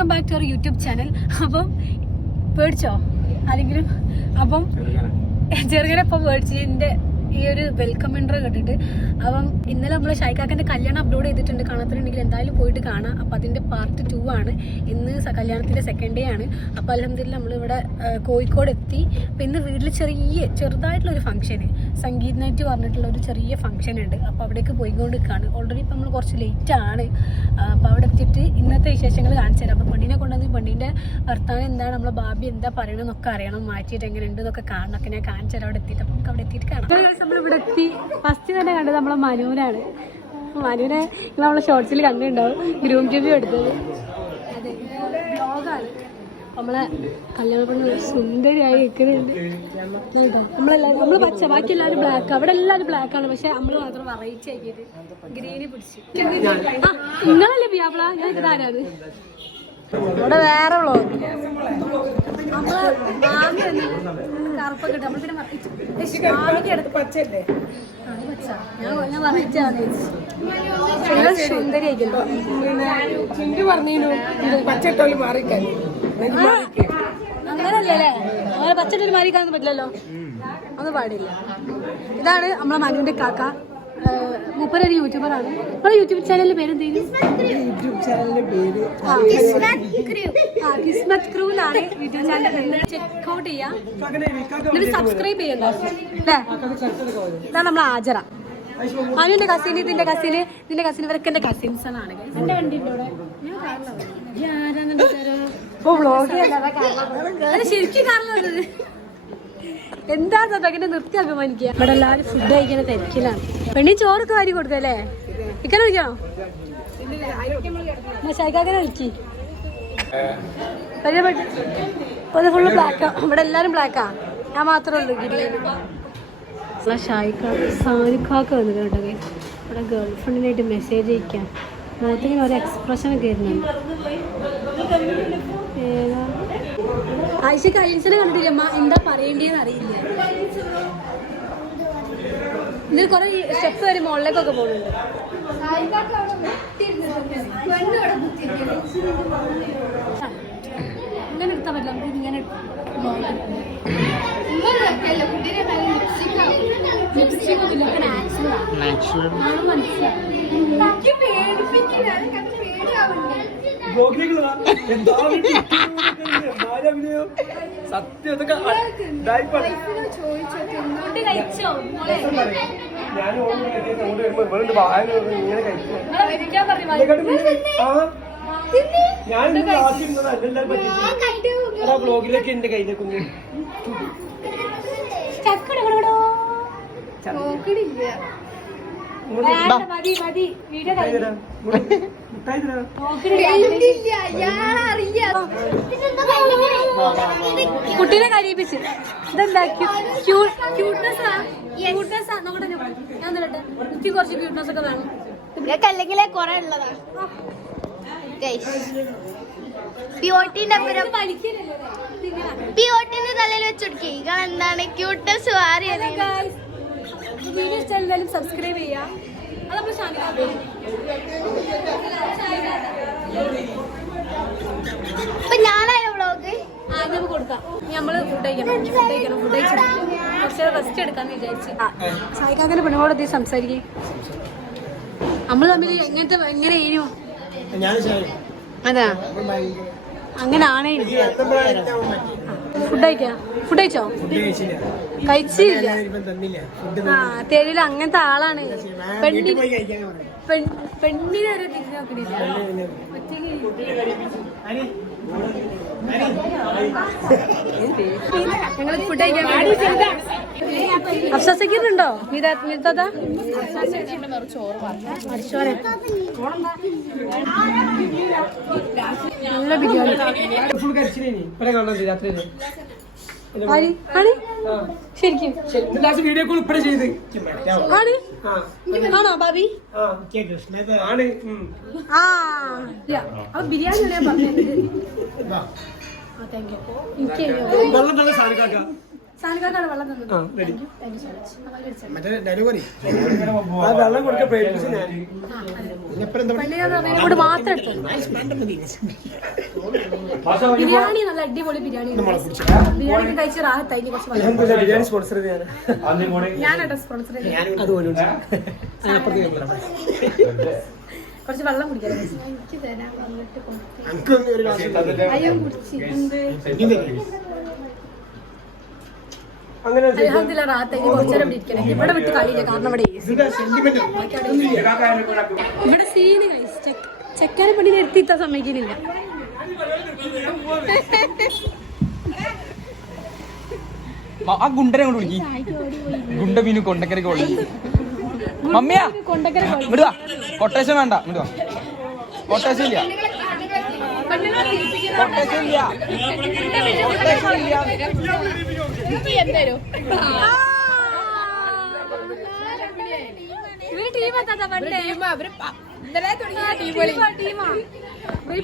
Welcome back to our YouTube channel. അപ്പം പേടിച്ചോ ആരെങ്കിലും? അപ്പം ചെറുങ്ങനെ ഇപ്പം പേടിച്ചതിൻ്റെ ഈ ഒരു വെൽക്കം ഇൻട്രോ കേട്ടിട്ട്. അപ്പം ഇന്നലെ നമ്മൾ ഷൈക്കാക്കൻ്റെ കല്യാണം അപ്ലോഡ് ചെയ്തിട്ടുണ്ട്. കാണാത്തുണ്ടെങ്കിൽ എന്തായാലും പോയിട്ട് കാണാം. അപ്പം അതിൻ്റെ പാർട്ട് 2 ആണ്. ഇന്ന് കല്യാണത്തിൻ്റെ സെക്കൻഡ് ഡേ ആണ്. അപ്പോൾ അൽഹംദുലില്ലാ നമ്മളിവിടെ കോഴിക്കോട് എത്തി. അപ്പോൾ ഇന്ന് വീട്ടിൽ ചെറുതായിട്ടുള്ളൊരു ഫംഗ്ഷന്, സംഗീത് നൈറ്റ് പറഞ്ഞിട്ടുള്ള ഒരു ചെറിയ ഫംഗ്ഷൻ ഉണ്ട്. അപ്പോൾ അവിടേക്ക് പോയിക്കൊണ്ട് നിൽക്കുകയാണ്. ഓൾറെഡി ഇപ്പം നമ്മൾ കുറച്ച് ലേറ്റ് ആണ്. അപ്പോൾ അവിടെ എത്തിയിട്ട് ഇന്നത്തെ വിശേഷങ്ങൾ കാണിച്ചു തരാം. അപ്പോൾ പെണ്ണിനെ കൊണ്ടുവന്ന് പെണ്ണിൻ്റെ ഭർത്താവ് എന്താണ്, നമ്മളെ ബാബി എന്താ പറയണമെന്നൊക്കെ അറിയണം. മാറ്റിയിട്ട് എങ്ങനെ ഉണ്ട് എന്നൊക്കെ കാണണം. ഒക്കെ ഞാൻ കാണിച്ചു തരാം അവിടെ എത്തിയിട്ട്. അപ്പം നമുക്ക് അവിടെ എത്തിയിട്ട് കാണാം. നമ്മളിവിടെ എത്തി. ഫസ്റ്റ് തന്നെ കണ്ടത് നമ്മളെ മനുവിനാണ്. മനുവിനെ നമ്മളെ ഷോർട്സിൽ കണ്ടിട്ടുണ്ടാവും. ഗ്രൂം ട്യൂബ് എടുത്തത്. അതെ, ബ്ലോഗാണ്. നമ്മളെ കല്യാണ പെണ്ണ് സുന്ദരിയായി നിൽക്കുന്നുണ്ട്. നമ്മൾ പച്ച, ബാക്കി എല്ലാവരും ബ്ലാക്ക്. അവിടെ എല്ലാവരും ബ്ലാക്കാണ്. പക്ഷെ നമ്മൾ മാത്രം വെറൈറ്റി ആക്കിയിട്ട് ഗ്രീന് പിടിച്ച്. നിങ്ങളല്ലേ പിയാപ്പിള? ഞാൻ ഇതാരാണ്? ഇവിടെ വേറെ വ്ളോഗ്. നമ്മള് മാങ്ങ കറുപ്പൊക്കെ ഇട്ട് നമ്മൾ പിന്നെ മാങ്ങ എടുത്ത് പച്ചല്ലേ? ഞാൻ വെറൈറ്റിയാണ്. സുന്ദരിയായിക്കല്ലോ. അങ്ങനല്ലേ? അങ്ങനെ പച്ചട്ടൊരു മാറിക്കാനൊന്നും പറ്റില്ലല്ലോ. ഒന്നും പാടില്ല. ഇതാണ് നമ്മളെ മനുവിന്റെ കാക്ക. മൂപ്പരൊരു യൂട്യൂബറാണ്. നമ്മുടെ യൂട്യൂബ് ചാനലിന്റെ പേര് എന്തെങ്കിലും? യൂട്യൂബ് ചാനലിന്റെ പേര് കിസ്മത്ത് ക്രൂ എന്നാണ് യൂട്യൂബ് ചാനലിന്റെ പേര്. ചെക്കൗട്ട് ചെയ്യാം, എന്നിട്ട് സബ്സ്ക്രൈബ് ചെയ്യണ്ട അല്ലേ? ഇതാണ് നമ്മളെ ആജറ. മനുവിന്റെ കസിൻ, ഇതിന്റെ കസിന്, ഇതിന്റെ കസിൻ, ഇവരൊക്കെ എന്റെ കസിൻസാണ്. എന്റെ വണ്ടിന്റെ കൂടെ ശരിക്കും കാരണം എന്താ അങ്ങനെ നിർത്തി അഭിമാനിക്കുക. ഇവിടെ എല്ലാവരും ഫുഡ് കഴിക്കുന്ന തിരക്കിലാണ്. പെണ്ണി ചോറൊക്കെ വാരി കൊടുക്കല്ലേ? ഇക്കനെ വിളിക്കണോ? ഷൈക്കാക്കനെ വിളിക്കി. പരിചയപ്പെട്ടു. ഫുള്ള് ബ്ലാക്കാ. ഇവിടെ എല്ലാരും ബ്ലാക്കാ. ഞാൻ മാത്രമേ ഉള്ളൂ ഗ്രീൻ. സാനിക്കാക്ക വന്നിട്ട് കേട്ടോ. ഇവിടെ ഗേൾ ഫ്രണ്ടിനായിട്ട് മെസ്സേജ് അയക്കാം. മുഖത്തിങ്ങനെ ഒരു എക്സ്പ്രഷനൊക്കെ വരുന്നുണ്ട്. ആയിഷക്ക് അലിൻസിനെ കണ്ടിട്ടില്ലമ്മ, എന്താ പറയേണ്ടതെന്ന് അറിയില്ല. ഇതിൽ കുറെ സ്റ്റെപ്പ് വരെ മുകളിലേക്കൊക്കെ പോകുന്നുണ്ട്. ഇങ്ങനെ എടുത്താൽ പറ്റില്ല, നമുക്ക് ഇങ്ങനെ ബ്ലോഗിലൊക്കെ എന്റെ കയ്യിലെ കുഞ്ഞ് കുട്ടീനെ കരീപിച്ച് ഇതെന്താ ക്യൂട്ട്നെസ്സാ? നോക്കട്ടെ, ഞാൻ നോക്കട്ടെ. എനിക്ക് കുറച്ച് ക്യൂട്ട്നെസ് ഒക്കെ വേണം. അല്ലെങ്കിലേ കൊറേ ഉള്ളതാണ്. പിയോട്ടിന്റെ തലയിൽ വെച്ചൊടുക്കേ. നിങ്ങൾ എന്താണ് ക്യൂട്ട്നെസ് മാറിയത്? വീഡിയോ ഇഷ്ടം എന്തായാലും സബ്സ്ക്രൈബ് ചെയ്യാം. അതപ്പോൾ ഞാനായ വ്ളോഗ് നമുക്ക് കൊടുക്കാം. നമ്മള് ഫുഡ് കഴിക്കണം. ഫുഡ് കഴിച്ചിട്ട് കുറച്ച് റെസ്റ്റ് എടുക്കാന്ന് വിചാരിച്ചു. സായിക്കാക്കന്റെ പെണ്ണുങ്ങളോട് എത്തി സംസാരിക്കും. നമ്മള് തമ്മിൽ എങ്ങനെയായിരുന്നു? അതാ അങ്ങനെ ആണേ. ഫുഡ് കഴിച്ചോ? കഴിച്ചില്ല. തെരുവിൽ അങ്ങനത്തെ ആളാണ്. പെണ്ണിനെ വരെ തിരിഞ്ഞു നോക്കണില്ല. ഞങ്ങൾ ഫുഡ് കഴിക്കാൻ അഫ്സാസിക്കുന്നുണ്ടോ? നല്ല ബിരിയാണി. ശരിക്കും ആണോ ബാബി? ബിരിയാണി ഞാൻ പറഞ്ഞത്. സാലിക്കാക്കാണ് വെള്ളം തന്നത്. വെള്ളം കൊടുക്കാൻ ഇവിടെ മാത്രം എടുത്തു. ബിരിയാണി നല്ല അടിപൊളി ബിരിയാണി. ബിരിയാണി കഴിച്ച് റാഹത്തായി. ബിരിയാണി സ്പോൺസർ ഞാനാട്ടോ സ്പോൺസർ. കുറച്ച് വെള്ളം കുടിക്കാൻ എനിക്ക് തരാൻ അയ്യോ കുടിച്ച് അൽഹംദുലില്ലാ റാഹത്തായി. കുറച്ചേരം ഇവിടെ ഇരിക്കണം. ഇവിടെ വിട്ട് കളിയില്ല, കാരണം ഇവിടെ ഇവിടെ സീന് കഴിച്ച് ചെക്കാനെ പണി നിർത്തിത്ത സമ്മതിക്കുന്നില്ല. ആ ഗുണ്ടനെ കൊണ്ട് വിളിക്കും. ഗുണ്ട മീനു കൊണ്ടക്കരക്ക് ഓടി. മമ്മിയാ ഇടുവാ. കൊട്ടേഷൻ വേണ്ട, ഇടുവാ. കൊട്ടേഷൻ ഇല്ല, കൊട്ടേഷൻ ഇല്ല, കൊട്ടേഷൻ ഇല്ല.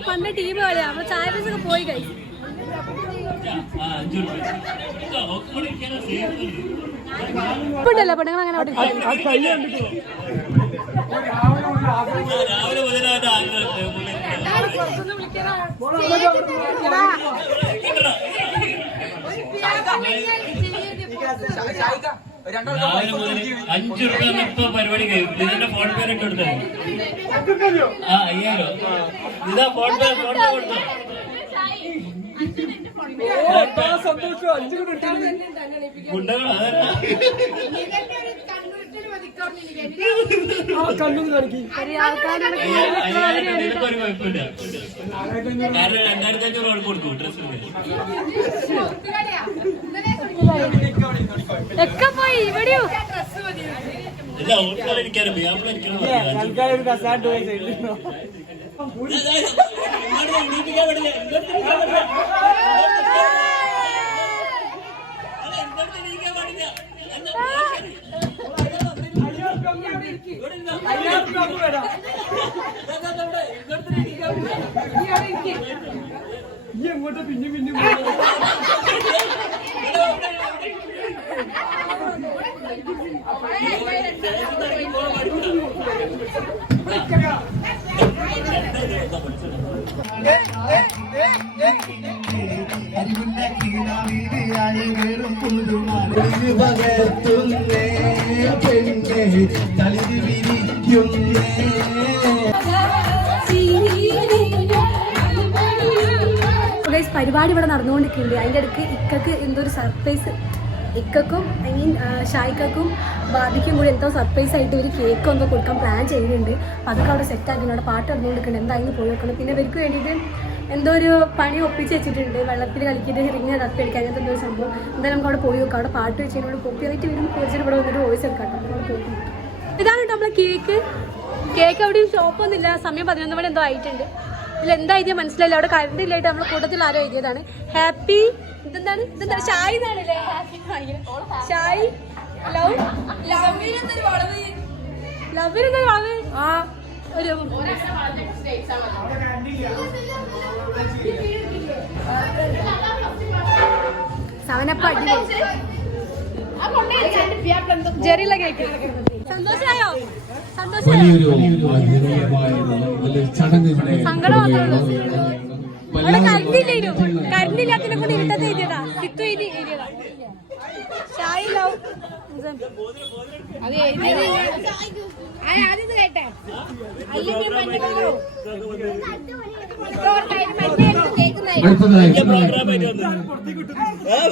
പണ്ട് ടീം കളിയാ. അപ്പൊ ചായ പൈസൊക്കെ പോയി കഴിച്ചു. ഇപ്പണ്ടല്ലോ പെണ്ണുങ്ങൾ അങ്ങനെ അവിടെ ₹5 പരിപാടി കഴിയും. ഇതിന്റെ ഫോൺ പേ ഇട്ട് കൊടുത്തത്. 5000 ഇതാ ഫോൺ പേ കൊടുത്തോ. ഗുണ്ടകൾ ഒരു കുഴപ്പമില്ല. കാരണം 2500 കൊടുക്കും ഡ്രസ്. ഒക്കെ പോയി ഇവിടെയോ ഇല്ല, ഓർക്കാതിരിക്കാനും വ്യാപാരിക്കണം. എങ്ങോട്ടാ പിന്നെ പിന്നെ പരിപാടി ഇവിടെ നടന്നുകൊണ്ടിരിക്കുന്നുണ്ട്. അതിൻ്റെ ഇടയ്ക്ക് ഇക്കക്ക് എന്തോ ഒരു സർപ്രൈസ്, ഇക്കും ഐ മീൻ ഷായിക്കും ബാബിക്കും കൂടി എന്തോ സർപ്രൈസ് ആയിട്ട് ഒരു കേക്ക് എന്തോ കൊടുക്കാൻ പ്ലാൻ ചെയ്യുന്നുണ്ട്. അപ്പോൾ അതൊക്കെ അവിടെ സെറ്റ് ആക്കി അവിടെ പാട്ട് നടന്നുകൊണ്ടിരിക്കുന്നുണ്ട്. എന്തായാലും പോയി വെക്കണം. പിന്നെ ഇവർക്ക് വേണ്ടിയിട്ട് എന്തോ ഒരു പണി ഒപ്പിച്ച് വെച്ചിട്ടുണ്ട്. വെള്ളത്തിൽ കളിക്കിയിട്ട് റിങ് തപ്പി അടിക്കാൻ അങ്ങനത്തെ എന്തോ സംഭവം. എന്തായാലും നമുക്ക് അവിടെ പോയി വെക്കാം. അവിടെ പാട്ട് വെച്ചതിനോട് കോപ്പിയായിട്ട് വരും. കുറച്ചിട്ട് ഇവിടെ വന്നിട്ട് വോയിസ് എടുക്കാം. ഇതാണ് കേട്ടോ നമ്മളെ കേക്ക്. കേക്ക് അവിടെ ഷോപ്പൊന്നുമില്ല. സമയം 11 മണി എന്തോ ആയിട്ടുണ്ട്. ഇതിൽ എന്താ എഴുതിയ മനസ്സിലായില്ല. അവിടെ കറണ്ട് ഇല്ലായിട്ട് നമ്മളെ കൂട്ടത്തിൽ ആരോ എഴുതിയതാണ്. ഹാപ്പി ഇതെന്താണ് ഷായ് എന്നാണല്ലേ. ഷായ് ലവിനെന്തൊരു വളവ്. ആ ഒരു സെവനപ്പ് അടിപൊളി ജെറിയുള്ള കേക്ക്. സന്തോഷമായോ? സങ്കടം ഇവിടെ കരണ്ടില്ലേനു. കരണ്ടില്ലാത്തിനെ കൊണ്ട് ഇരുട്ടത്ത് എഴുതിയതാ. സിത്തു എഴുതിയതാ. ഷായി ലവ്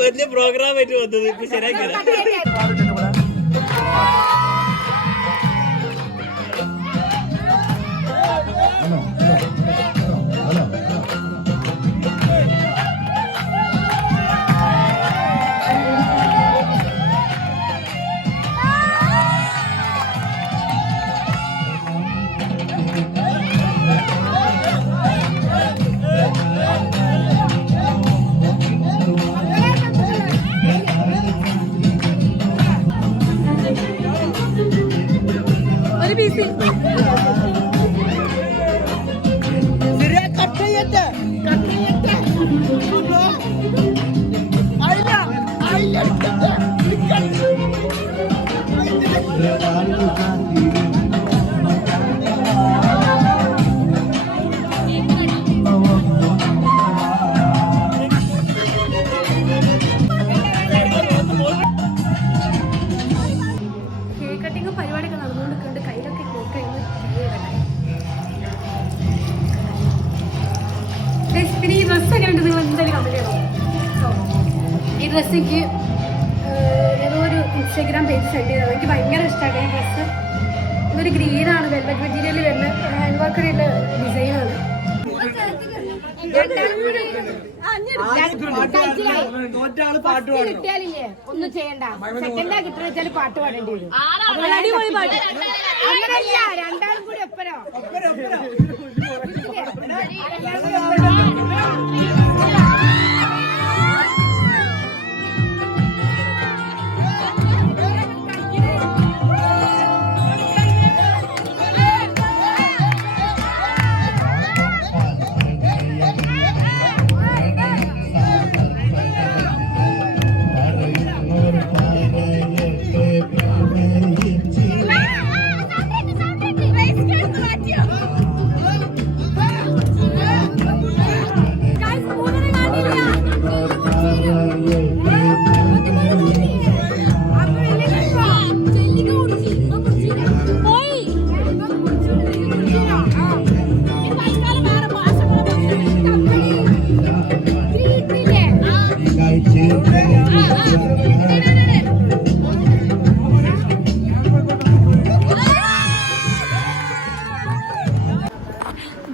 വലിയ പ്രോഗ്രാം ആയിട്ട് വന്നത് ഇപ്പൊ ശരിയാക്കി. ഒരു പീസ് കട്ട എങ്ങനെയുണ്ട് നിങ്ങൾ എന്തായാലും കമന്റ് ചെയ്യണം. ഈ ഡ്രസ്സ് എനിക്ക് ഏതോ ഒരു ഇൻസ്റ്റാഗ്രാം പേജ് സെൻഡ് ചെയ്തത്. എനിക്ക് ഭയങ്കര ഇഷ്ടമാണ് ഈ ഡ്രസ്സ്. ഇതൊരു ഗ്രീനാണ്, വെൽവെറ്റ് മെറ്റീരിയൽ വരുന്ന ഹാൻഡ് വർക്കുള്ള ഡിസൈനാണ്. കിട്ടിയാലില്ലേ ഒന്നും ചെയ്യണ്ട. സെക്കൻഡാ കിട്ടുന്ന വെച്ചാൽ പാട്ട് പാടേണ്ടി വരും. അടിപൊളി പാട്ട്. അങ്ങനല്ല, രണ്ടാളും കൂടി ഒപ്പരോ.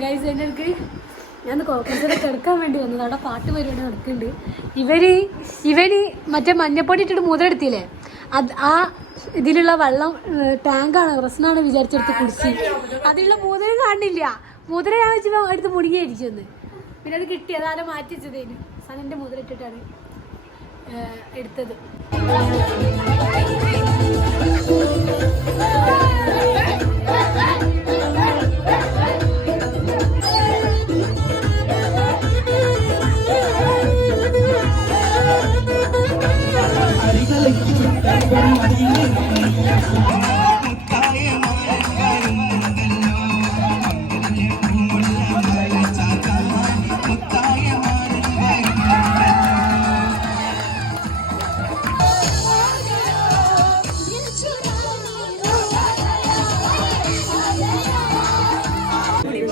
ഗൈസ് എൻ്റെ അടുക്ക് ഞാൻ കുറച്ചൊക്കെ കിടക്കാൻ വേണ്ടി വന്നത്. അവിടെ പാട്ട് പരിപാടി നടക്കുന്നുണ്ട്. ഇവന് മറ്റേ മഞ്ഞപ്പൊടി ഇട്ടിട്ട് മുതലെടുത്തില്ലേ, അത് ആ ഇതിലുള്ള വെള്ളം ടാങ്കാണ് റസ്നാണ് വിചാരിച്ചെടുത്ത് കുടിച്ച് അതിലുള്ള മുതൽ കാണില്ല. മുതല ഞാൻ വെച്ച് എടുത്ത് മുടിയായിരിക്കുമെന്ന്. പിന്നെ അത് കിട്ടി, അതാരെ മാറ്റി വെച്ചതേന് സനൻ്റെ മുതലിട്ടിട്ടാണ് എടുത്തത്.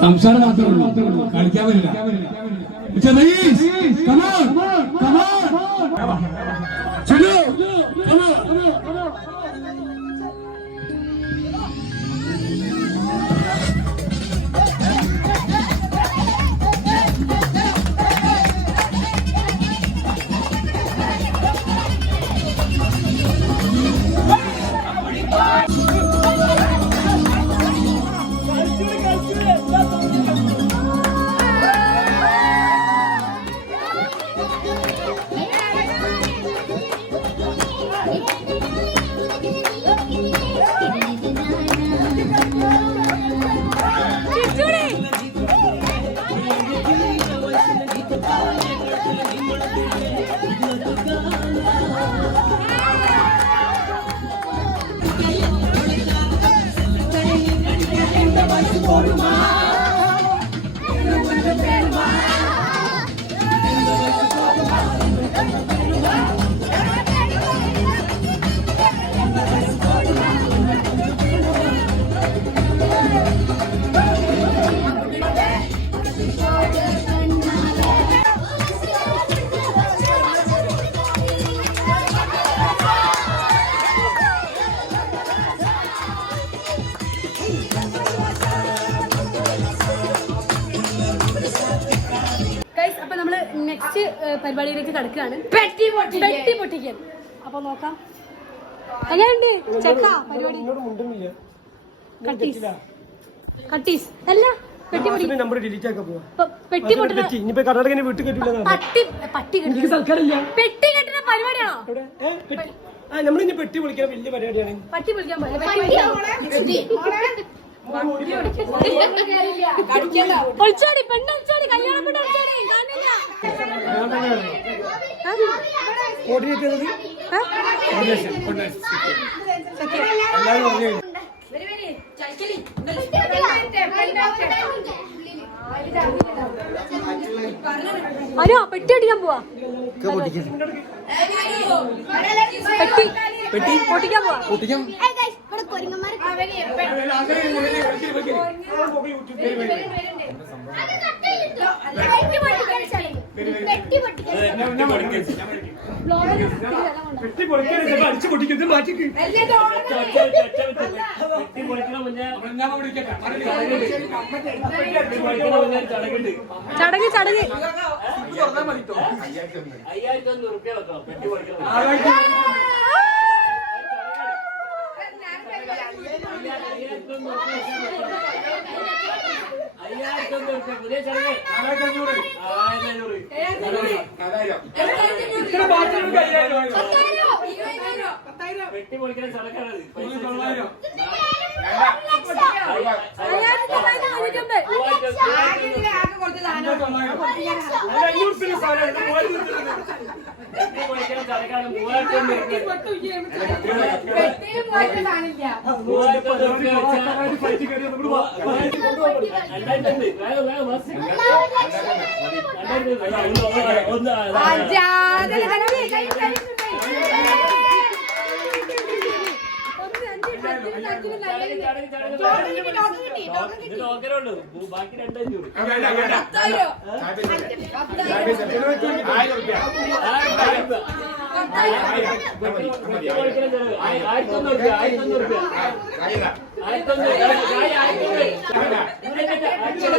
സംസാരം മാത്രമേ ഉള്ളൂ, കളിക്കാൻ പറ്റില്ല. നെക്സ്റ്റ് പരിപാടിയിലേക്ക് കടക്കുകയാണ്. പെട്ടി പൊട്ടിക്കൽ. അപ്പൊ നോക്കാം എങ്ങനെയുണ്ട് ചെക്ക പരിപാടി. കട്ടീസ് അല്ല പെട്ടി പൊട്ടി നമ്പർ ഡിലീറ്റ് ആക്കാൻ പോവാ. പെട്ടി പൊട്ടുന്ന ഇനിയിപ്പോ കർണാടകനെ വീട്ടിൽ കെട്ടില്ല. പെട്ടി കെട്ടുന്ന പരിപാടിയാണോ? നമ്മളിനി പെട്ടി വിളിക്കാൻ വലിയ പരിപാടിയാണ്. പട്ടി വിളിക്കാൻ ഒളിച്ചോടി പെണ്ണൊളിച്ചോടി കല്യാണം പെണ്ണ് ഒളിച്ചോടി അയ്യോ പെട്ടി അടിക്കാൻ പോവാ. പെട്ടി പൊട്ടിക്കാൻ പോവാ. പെട്ടി പൊളിക്കാൻ അടിച്ചു പൊട്ടിക്കുന്നത് മാറ്റിക്ക്. ചടങ്ങ് ചടങ്ങ് 5000 റുപ്യ വെക്കണം പെട്ടി പൊളിക്കണം. പുതിയ ചടങ്ങ് 4500. പെട്ടി പൊളിക്കാൻ ചടങ്ങാണത്. പെട്ടി പൊളിക്കാൻ ചടങ്ങാണ് 3000 ബാക്കി 2500.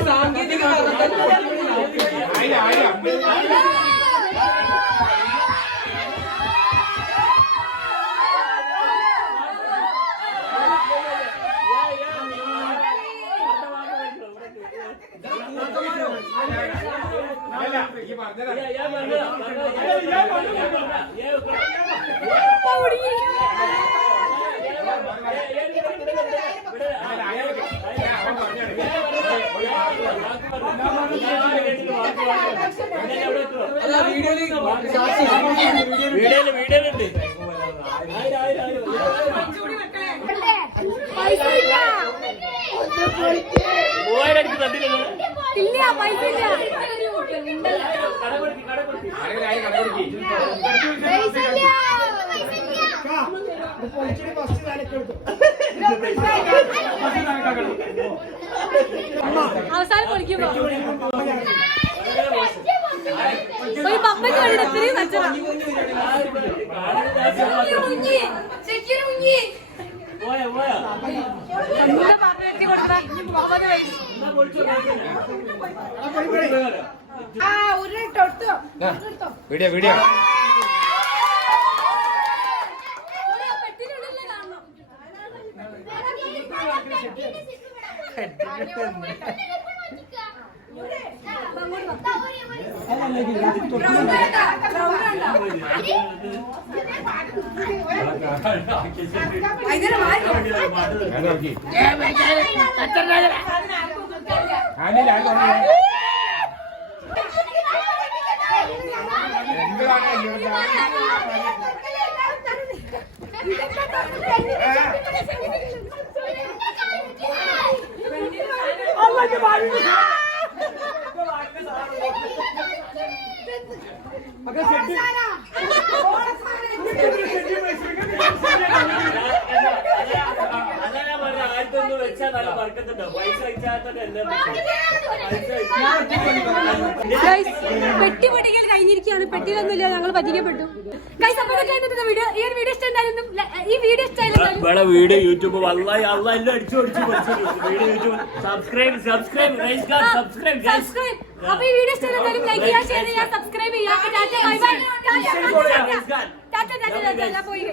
സാങ്കേതിക വീഡിയോയിലുണ്ട്. ഇല്ല പൈസ ഇല്ല. അവസാനം പൊളിക്കുമ്പോ ഒരു പമ്പയ്ക്ക് വേണ്ടി ഇത്രയും കച്ചറ. എന്താ പറഞ്ഞു കൊടുത്താൽ 30 വീഡിയോ വീഡിയോ പെട്ടി പൊട്ടിക്കൽ കഴിഞ്ഞിരിക്കുകയാണ്. പെട്ടിയിലൊന്നുമില്ല, ഞങ്ങൾ പറ്റിക്കപ്പെട്ടു. വീഡിയോ യൂട്യൂബ് അടിച്ചു സബ്സ്ക്രൈബ് അപ്പൊ ഈ വീഡിയോ ഇഷ്ടമായാലും ലൈക്ക് ചെയ്യുക, ഷെയർ ചെയ്യുക, സബ്സ്ക്രൈബ് ചെയ്യുക. പോയി